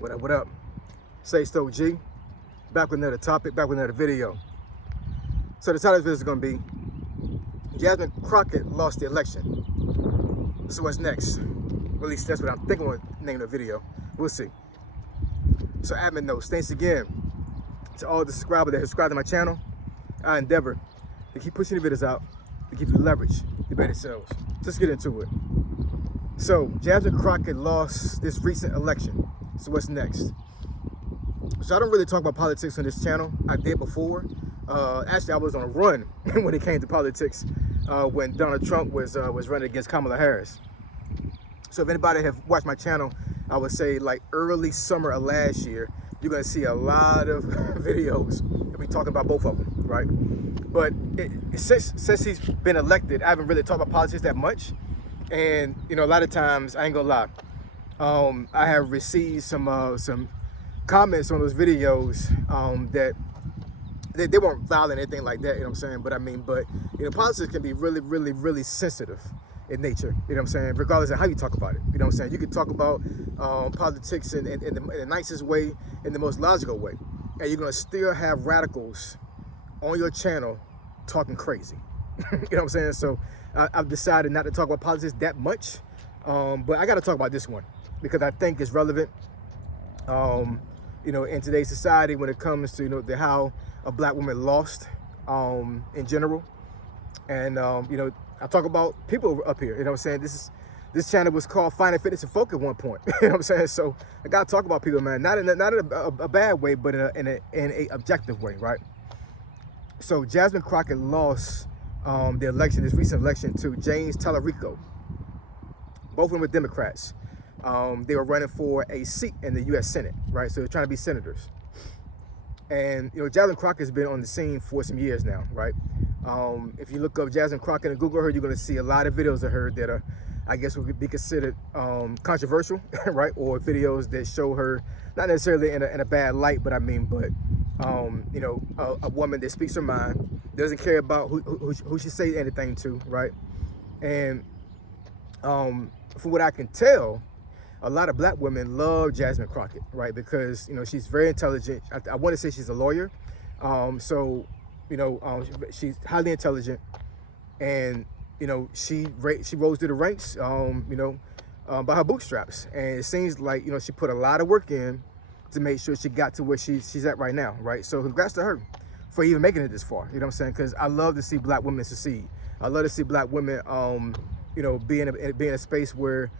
What up, what up? Say Stoke G, back with another topic, back with another video. So the title of this is gonna be, Jasmine Crockett lost the election. So what's next? Well, at least that's what I'm thinking of naming the video. We'll see. So admin notes, thanks again to all the subscribers that subscribe to my channel. I endeavor to keep pushing the videos out, to give you leverage, the better sales. Let's get into it. So Jasmine Crockett lost this recent election. So what's next? So I don't really talk about politics on this channel. I did before. Actually, I was on a run when it came to politics when Donald Trump was running against Kamala Harris. So if anybody have watched my channel, I would say like early summer of last year, you're gonna see a lot of videos that we talking about both of them, right? But since he's been elected, I haven't really talked about politics that much. And you know, a lot of times, I ain't gonna lie, I have received some comments on those videos that they weren't violent or anything like that, you know what I'm saying? But I mean, you know, politics can be really, really, really sensitive in nature, you know what I'm saying? Regardless of how you talk about it, you know what I'm saying? You can talk about politics in the nicest way, in the most logical way, and you're gonna still have radicals on your channel talking crazy. You know what I'm saying? So I've decided not to talk about politics that much, but I got to talk about this one because I think it's relevant. You know, in today's society, when it comes to, you know, how a black woman lost in general, and you know, I talk about people up here. You know what I'm saying? This channel was called Financefitnessfolk at one point. You know what I'm saying? So I got to talk about people, man. Not in a bad way, but in a objective way, right? So Jasmine Crockett lost the election, this recent election, to James Tallarico. Both of them were Democrats. They were running for a seat in the U.S. Senate, right? So they're trying to be senators. And, you know, Jasmine Crockett has been on the scene for some years now, right? If you look up Jasmine Crockett and Google her, you're going to see a lot of videos of her that are, I guess, would be considered controversial, right? Or videos that show her, not necessarily in a bad light, but I mean, you know, a woman that speaks her mind, doesn't care about who she say anything to, right? And from what I can tell, a lot of black women love Jasmine Crockett, right? Because, you know, she's very intelligent. I want to say she's a lawyer. So, you know, she's highly intelligent, and, you know, she rose through the ranks, you know, by her bootstraps. And it seems like, you know, she put a lot of work in to make sure she got to where she's at right now, right? So congrats to her for even making it this far, you know what I'm saying? Because I love to see black women succeed. I love to see black women, you know, be in a space where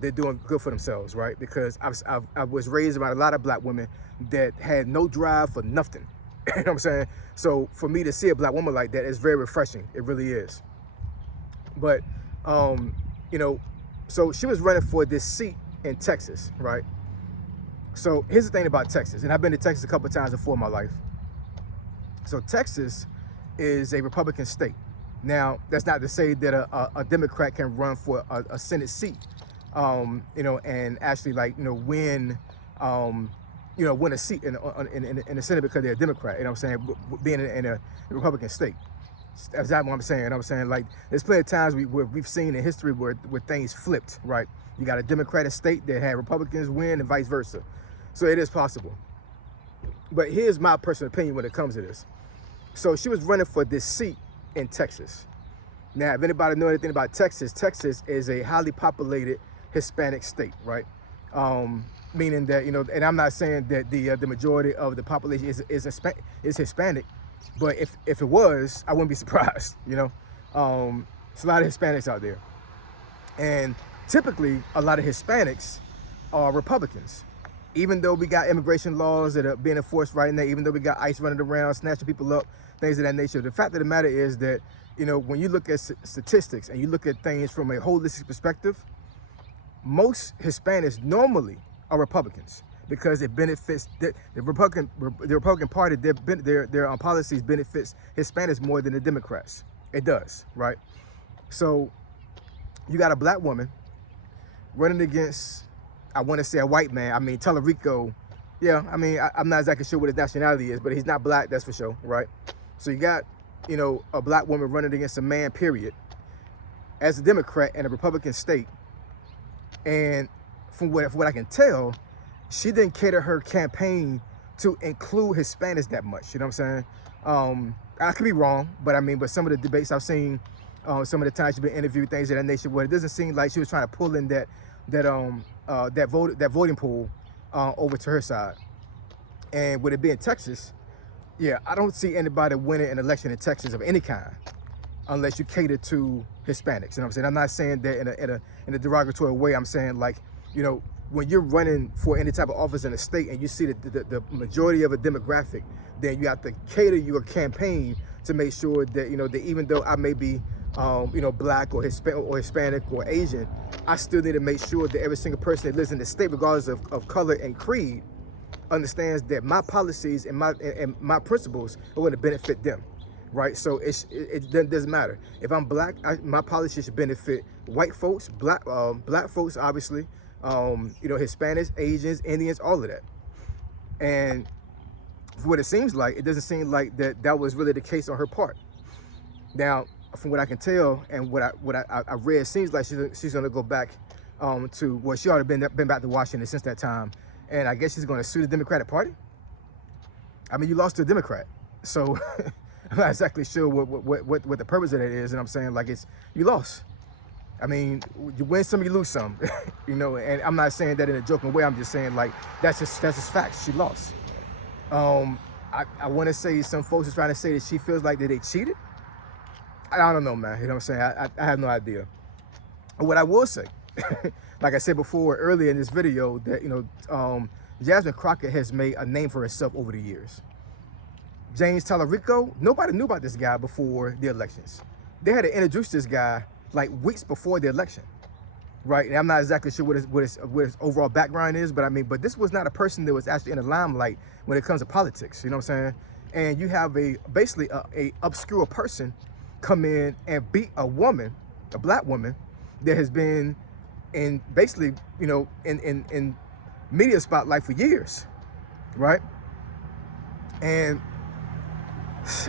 they're doing good for themselves, right? Because I was raised around a lot of black women that had no drive for nothing. You know what I'm saying? So for me to see a black woman like that is very refreshing. It really is. But, you know, so she was running for this seat in Texas, right? So here's the thing about Texas, and I've been to Texas a couple of times before in my life. So Texas is a Republican state. Now, that's not to say that a Democrat can run for a Senate seat, you know, and actually, like, you know, win a seat in the Senate because they're a Democrat. You know what I'm saying? Being in a Republican state. That's not what I'm saying. You know what I'm saying? Like, there's plenty of times we've seen in history where things flipped, right? You got a Democratic state that had Republicans win and vice versa. So it is possible. But here's my personal opinion when it comes to this. So she was running for this seat in Texas. Now, if anybody know anything about Texas, Texas is a highly populated Hispanic state, right? Meaning that, you know, and I'm not saying that the majority of the population is Hispanic, but if it was, I wouldn't be surprised, you know. There's a lot of Hispanics out there. And typically, a lot of Hispanics are Republicans. Even though we got immigration laws that are being enforced right now, even though we got ICE running around, snatching people up, things of that nature, the fact of the matter is that, you know, when you look at statistics and you look at things from a holistic perspective, most Hispanics normally are Republicans because it benefits the Republican Party. Their policies benefits Hispanics more than the Democrats. It does, right? So you got a black woman running against, I want to say, a white man. I mean, Tallarico, yeah, I mean, I'm not exactly sure what his nationality is, but he's not black, that's for sure, right? So you got, you know, a black woman running against a man, period, as a Democrat in a Republican state. And from what I can tell, she didn't cater her campaign to include Hispanics that much. You know what I'm saying? I could be wrong, but I mean, but some of the debates I've seen, some of the times she's been interviewed, things of that nature, where it doesn't seem like she was trying to pull in that voting pool over to her side. And with it being Texas, yeah, I don't see anybody winning an election in Texas of any kind unless you cater to Hispanics. You know what I'm saying? I'm not saying that in a derogatory way. I'm saying, like, you know, when you're running for any type of office in a state and you see the majority of a demographic, then you have to cater your campaign to make sure that, you know, that even though I may be, you know, black or Hispanic or Asian, I still need to make sure that every single person that lives in the state, regardless of color and creed, understands that my policies and my principles are going to benefit them, right? So it doesn't matter if I'm black. My policies should benefit white folks, black folks, obviously, you know, Hispanics, Asians, Indians, all of that. And for what it seems like, it doesn't seem like that was really the case on her part. Now, from what I can tell and what I read, it seems like she's going to go back to, well, she already been back to Washington since that time. And I guess she's going to sue the Democratic Party. I mean, you lost to a Democrat, so I'm not exactly sure what the purpose of that is. And I'm saying, like, you lost. I mean, you win some, you lose some, you know. And I'm not saying that in a joking way. I'm just saying, like, that's just facts. She lost. I want to say some folks are trying to say that she feels like that they cheated. I don't know, man. You know what I'm saying? I have no idea. But what I will say, like I said before earlier in this video, that, you know, Jasmine Crockett has made a name for herself over the years. James Tallarico, nobody knew about this guy before the elections. They had to introduce this guy like weeks before the election, right? And I'm not exactly sure what his overall background is, but I mean, but this was not a person that was actually in the limelight when it comes to politics. You know what I'm saying? And you have basically a obscure person come in and beat a woman, a black woman, that has been in basically, you know, in media spotlight for years, right? And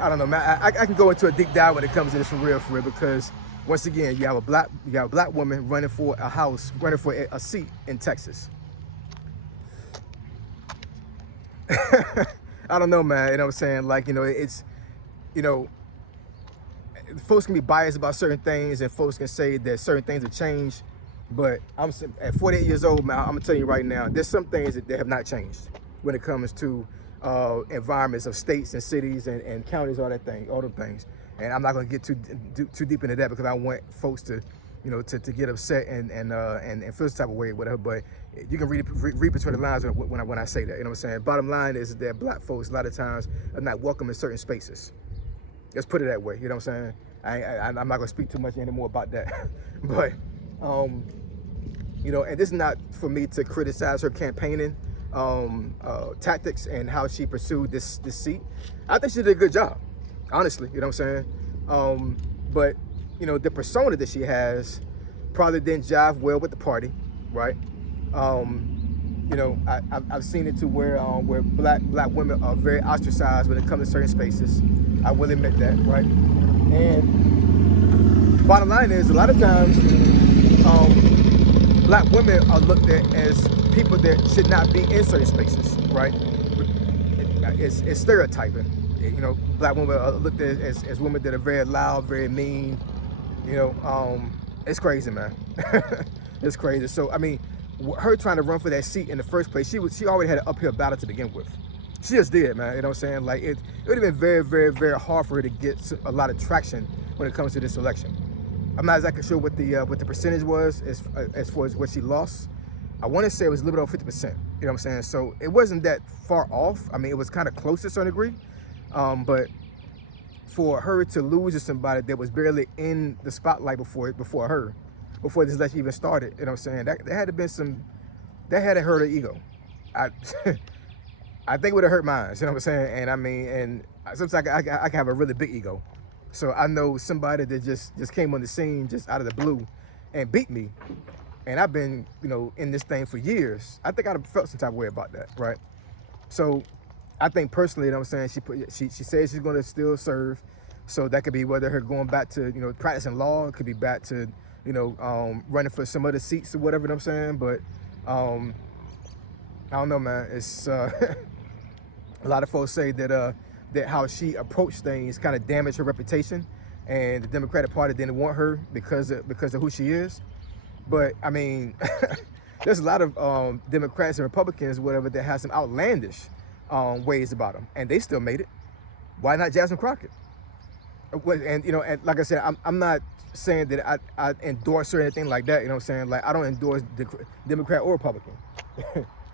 I don't know, man. I can go into a deep dive when it comes to this for real, because once again, you have a black woman running for a seat in Texas. I don't know, man. You know what I'm saying? Like, you know, it's, you know, folks can be biased about certain things, and folks can say that certain things have changed. But I'm at 48 years old, man. I'm gonna tell you right now, there's some things that have not changed when it comes to environments of states and cities and counties, all them things. And I'm not gonna get too deep into that, because I want folks to, you know, to get upset and feel some type of way, whatever. But you can read between the lines when I say that. You know what I'm saying? Bottom line is that black folks a lot of times are not welcome in certain spaces. Let's put it that way. You know what I'm saying? I'm not gonna speak too much anymore about that. But you know, and this is not for me to criticize her campaigning tactics and how she pursued this seat. I think she did a good job, honestly. You know what I'm saying? But you know, the persona that she has probably didn't jive well with the party, right? You know, I've seen it to where black women are very ostracized when it comes to certain spaces. I will admit that, right? And bottom line is, a lot of times, black women are looked at as people that should not be in certain spaces, right? It's stereotyping. You know, black women are looked at as women that are very loud, very mean. You know, it's crazy, man. It's crazy. So, I mean, her trying to run for that seat in the first place, she already had an uphill battle to begin with. She just did, man. You know what I'm saying? Like, it would have been very, very, very hard for her to get a lot of traction when it comes to this election. I'm not exactly sure what the percentage was as far as what she lost. I want to say it was a little bit over 50%. You know what I'm saying? So it wasn't that far off. I mean, it was kind of close to a certain degree. But for her to lose to somebody that was barely in the spotlight before this election even started, you know what I'm saying? That had to been that had to hurt her ego. I think it would have hurt mine, you know what I'm saying? And I mean, and sometimes I can have a really big ego. So I know somebody that just came on the scene just out of the blue and beat me. And I've been, you know, in this thing for years. I think I'd have felt some type of way about that, right? So I think personally, you know what I'm saying, she says she's going to still serve. So that could be whether her going back to, you know, practicing law. It could be back to, you know, running for some other seats or whatever, you know what I'm saying? But I don't know, man. It's a lot of folks say that that how she approached things kind of damaged her reputation, and the Democratic Party didn't want her because of who she is. But I mean, there's a lot of Democrats and Republicans, whatever, that have some outlandish ways about them, and they still made it. Why not Jasmine Crockett? And you know, and like I said, I'm not saying that I endorse her or anything like that. You know what I'm saying? Like, I don't endorse the Democrat or Republican.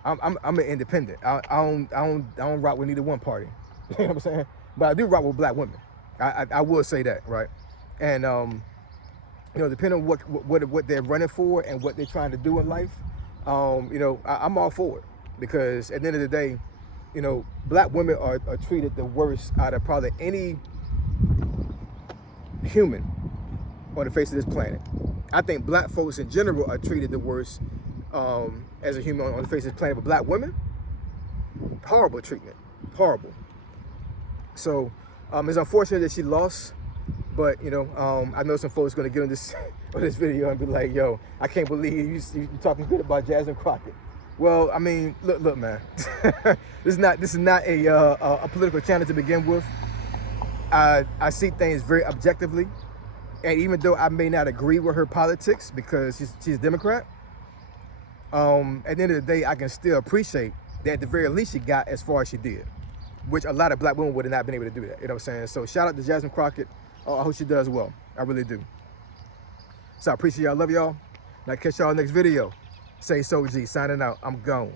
I'm an independent. I don't rock with neither one party. You know what I'm saying? But I do rock with black women. I will say that, right? And you know, depending on what they're running for and what they're trying to do in life, you know, I'm all for it, because at the end of the day, you know, black women are treated the worst out of probably any human on the face of this planet. I think black folks in general are treated the worst as a human on the face of this planet, but black women, horrible treatment, horrible. So it's unfortunate that she lost, but you know, I know some folks gonna get on this on this video and be like, "Yo, I can't believe you talking good about Jasmine Crockett." Well, I mean, look, man. This is not a political channel to begin with. I see things very objectively, and even though I may not agree with her politics because she's a Democrat, at the end of the day, I can still appreciate that at the very least she got as far as she did, which a lot of black women would have not been able to do that. You know what I'm saying? So shout out to Jasmine Crockett. I hope she does well. I really do. So I appreciate y'all. Love y'all. Now catch y'all next video. Say so G. Signing out. I'm gone.